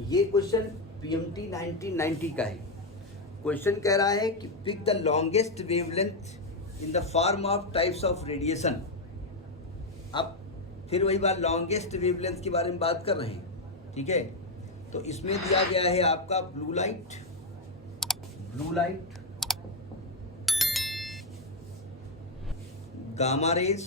ये question PMT 1990 का है। क्वेश्चन कह रहा है कि pick the longest wavelength in the form of types of radiation. अब फिर वही बात, लॉन्गेस्ट वेवलेंथ के बारे में बात कर रहे हैं, ठीक है। तो इसमें दिया गया है आपका blue light, gamma rays,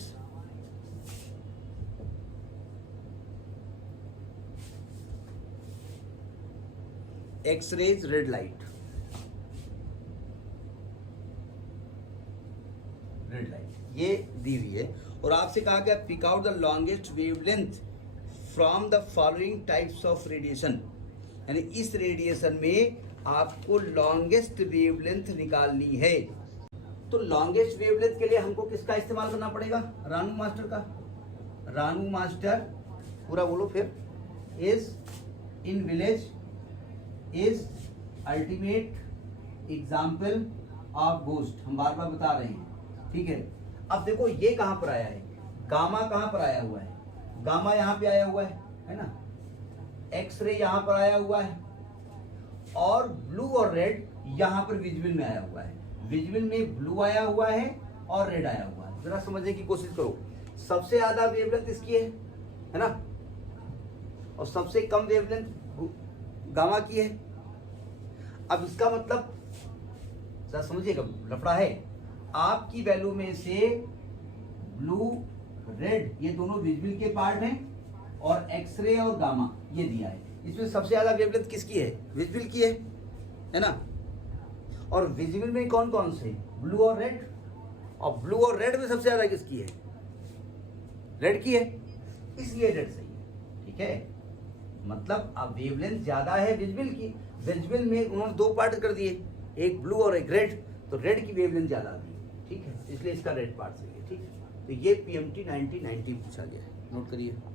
X rays, red light, ये दी हुई है। और आपसे कहा गया pick out the longest wavelength from the following types of radiation, यानी इस रेडिएशन में आपको लॉन्गेस्ट वेवलेंथ निकालनी है। तो लॉन्गेस्ट वेवलेंथ के लिए हमको किसका इस्तेमाल करना पड़ेगा? रानू मास्टर का। रानू मास्टर पूरा बोलो फिर। Is in village is ultimate example of ghost, हम बार बार बता रहे हैं, ठीक है। अब देखो ये कहां पर आया है, गामा कहां पर आया हुआ है, गामा यहां पे आया हुआ है ना, एक्सरे यहां पर आया हुआ है, और ब्लू और रेड यहां पर विजुअल में आया हुआ है। विजुअल में ब्लू आया हुआ है और रेड आया हुआ है। जरा समझने की कोशिश करो, सबसे ज्यादा वेवलेंथ इसकी है ना, और सबसे कम वेवलेंथ गामा की है। अब इसका मतलब जरा समझिएगा, लफड़ा है। आपकी वैल्यू में से ब्लू रेड ये दोनों विजुअल के पार्ट हैं, और एक्सरे और गामा ये दिया है। इसमें सबसे ज्यादा वेवलेंथ किसकी है? विजुअल की है ना। और विजुअल में कौन कौन से? ब्लू और रेड। और ब्लू और रेड में सबसे ज्यादा किसकी है? रेड की है, इसलिए रेड सही है, ठीक है। मतलब अब वेवलेंथ ज्यादा है विजुअल की। विजुअल में उन्होंने दो पार्ट कर दिए, एक ब्लू और एक रेड, तो रेड की वेवलेंथ ज्यादा आ गई, ठीक है, इसलिए इसका रेड पार्ट सही है, ठीक है। तो ये पीएमटी 1990 पूछा गया है, नोट करिए।